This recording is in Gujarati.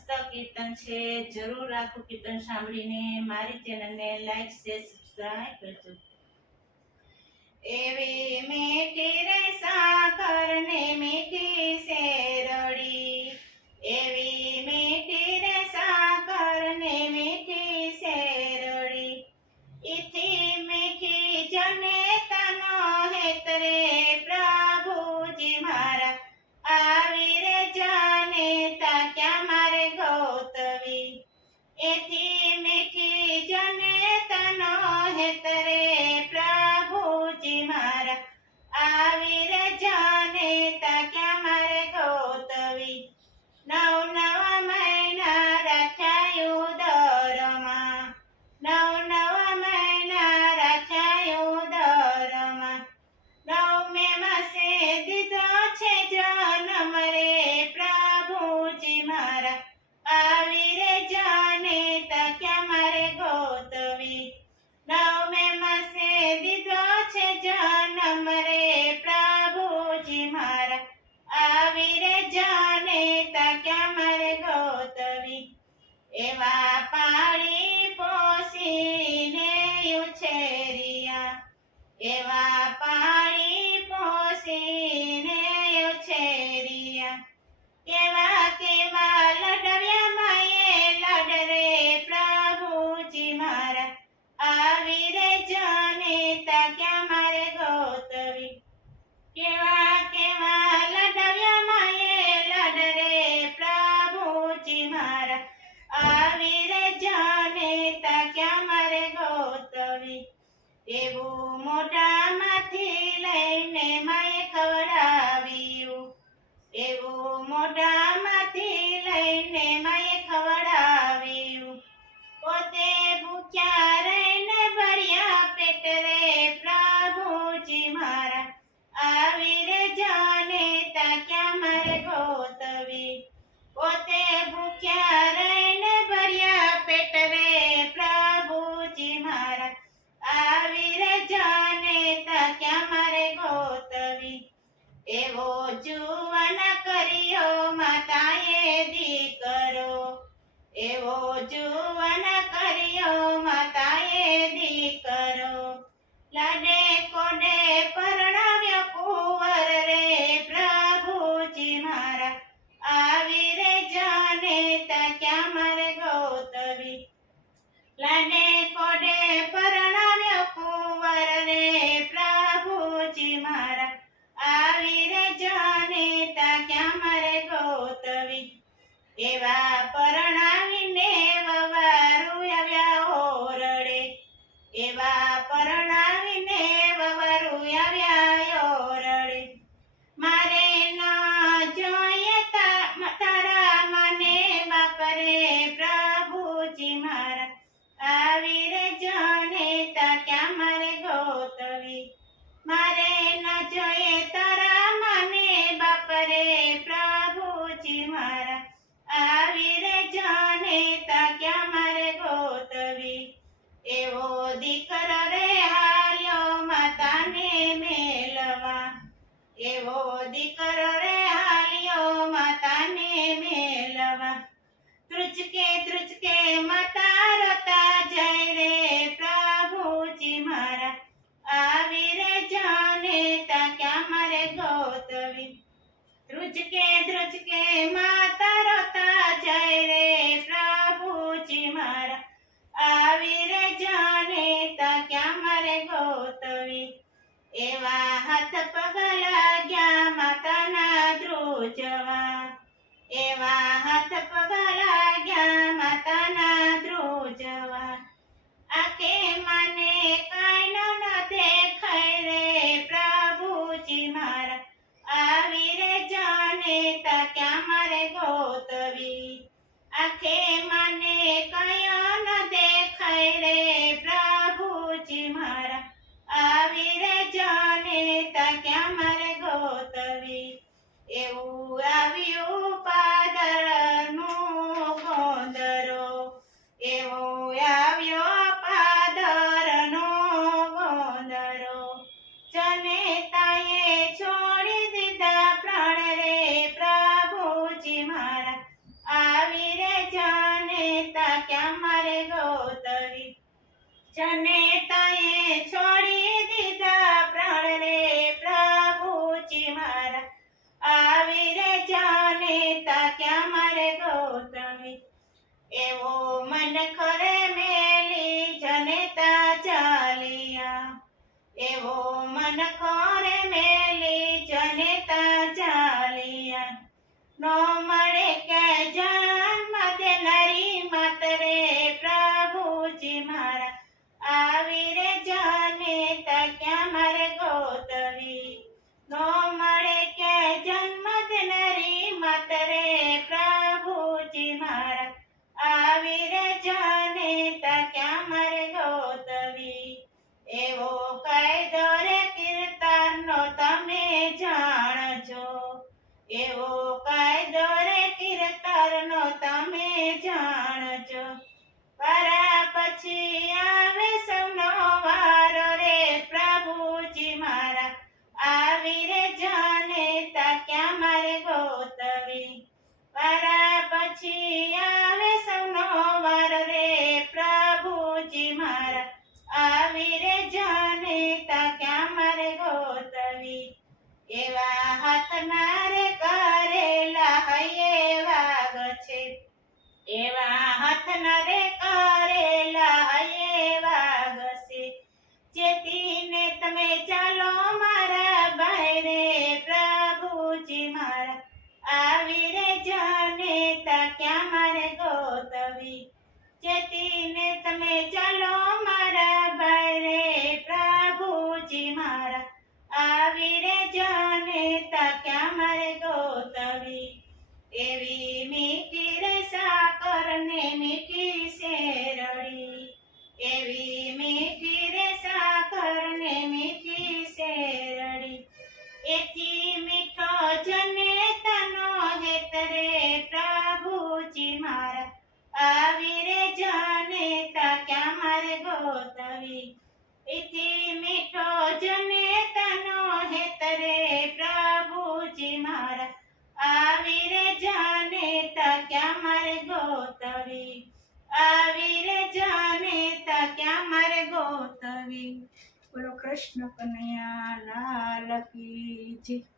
મસ્ત કીર્તન છે, જરૂર આખું કીર્તન સાંભળીને મારી ચેનલને લાઈક શેર સબસ્ક્રાઇબ કરજો। એવી મીઠી રે સાકર ને મીઠી શેરડી, એવી મીઠી રે સાકર ને મીઠી શેરડી, ઈથી મીઠી જનેતાનો હેત રે પ્રભુજી મારા, આવી રે જનેતા ક્યાં મારે ગોતવી, એથી મીઠી જનેતાનો હેત રે પ્રભુજી મારા, આવી રે જનેતા ક્યાં મારે ગોતવી। નવ નવ મહિના રાખ્યા ઉદરમાં, નવ નવ મહિના રાખ્યા ઉદરમાં, નવમે માસે દીધો છે જન્મ રે પ્રભુજી મારા, આવી રે જનેતા ક્યાં મારે ગોતવી, નવમે માસે દીધો છે જન્મ રે પ્રભુજી મારા, આવી રે જનેતા ક્યાં મારે ગોતવી। એવા પાળી પોસીને ઉછેરિયા, એવા પાળી પોસીને ઉછેરિયા, કેવા કેવા લડવ્યા માએ લડ રે પ્રભુજી મારા, આવી રે જનેતા ક્યાં મારે ગોતવી, કેવા કેવા લડવ્યા માએ લડ રે પ્રભુજી મારા, આવી રે જનેતા ક્યાં મારે ગોતવી। એવું મોઢામાંથી લઈને માએ ખવડાવ્યું, એવું મોઢામાંથી લઈને માએ ખવડાવ્યું, પોતે ભૂખ્યા રહીને ભર્યા પેટ રે પ્રભુજી મારા, આવી રે જનેતા ક્યાં મારે ગોતવી, પોતે ભૂખ્યા રહીને ભર્યા પેટ રે પ્રભુજી મારા, આવી રે જનેતા ક્યાં મારે ગોતવી। એવો જુવાન કર્યો માતાએ દીકરો, એવો જુવાન કર્યો માતાએ દીકરો, લાડે કોડે પરણાવ્યો કુંવર રે પ્રભુજી મારા, આવી રે જનેતા ક્યાં મારે ગોતવી, લાડે કોડે પરણાવ્યો કુંવર રે પ્રભુજી મારા, આવી રે જનેતા ક્યાં મારે ગોતવી। એવા પરણાવીને વવારું આવ્યા ઓરડે, એવા પરણાવીને વવારું આવ્યા ઓરડે, મારે ન જોઈએ તારા મને બાપ રે પ્રભુજી મારા, આવી રે જનેતા ક્યાં મારે ગોતવી, મારે ન જોઈએ તારા મને બાપ રે પ્રભુજી મારા, આવી રે જનેતા ક્યાં મારે ગોતવી। એવો દીકરો રે હાલ્યો માતાને મેલવા, એવો દીકરો રે હાલ્યો માતાને મેલવા, ધ્રુજકે માતા રોતા જાય રે પ્રભુજી મારા, આવી રે જનેતા ક્યાં મારે ગોતવી, ધ્રુજકે માતા રોતા જાય રે પ્રભુજી મારા, આવી રે જનેતા ક્યાં મારે ગોતવી। એવા હાથ પગ લાગ્યા માતાના ધ્રુજવા, એવા હાથ પગ લાગ્યા માતાના ધ્રુજવા, આંખે મને કાંઈ ન દેખાય રે પ્રભુજી મારા, આવી રે જનેતા ક્યાં મારે ગોતવી, આંખે મને કાંઈ ન દેખાય રે પ્રભુજી મારા, આવી રે જનેતા ક્યાં મારે ગોતવી। એવું આવ્યું પાદરનું ગોંદરો, એવો આવ્યો પાદરનો ગોંદરો, જનેતાએ છોડી દીધા પ્રાણ રે પ્રભુજી મારા, આવી રે મન ખરે મેલી જનેતા ચાલિયા એવો મન ખરે મેલી જનેતા ચાલિયા નો મળે કે જન્મ દેનારી માતરે પ્રભુજી મારા આવી રે જનેતા ક્યાં મારે ગોતવી નો મળે કે જન્મ દેનારી માતરે પ્રભુજી મારા આવી રે જનેતા ક્યાં મારે ગોતવી એવો કાયદો રે કીર્તનનો તમે જાણજો એવો કાયદો રે કીર્તનનો તમે જાણજો પરા પછી આવે સૌનો વારો રે પ્રભુજી મારા આવી રે જનેતા ક્યાં મારે ગોતવી પરા પછી આવે સૌનો વારો રે પ્રભુજી મારા આવી રે જનેતા ક્યાં મારે ગોતવી એવા હાથના રે કરેલા હૈયે વાગ છે એવા હાથના રે કરેલા હૈયે વાગ છે ચેતીને તમે ચાલો મારા ભાઈ રે પ્રભુજી મારા આવી રે જનેતા ક્યાં મારે ગોતવી ચેતીને તમે ચાલો મારા ભાઈ રે પ્રભુજી મારા આવી રે જનેતા ક્યાં મારે ગોતવી એવી મીઠી રે સાકર ને મીઠી શેરડી એવી મીઠી રે સાકર ને મીઠી શેરડી એથી મીઠો જનેતાનો હેત રે પ્રભુજી મારા આવી રે જનેતા ક્યાં મારે ગોતવી એથી મીઠો જનેતાનો હેત રે પ્રભુજી મારા આવી રે જનેતા ક્યાં મારે ગોતવી આવી રે જનેતા ક્યાં મારે ગોતવી બોલો કૃષ્ણ કનૈયા લાલ કી જય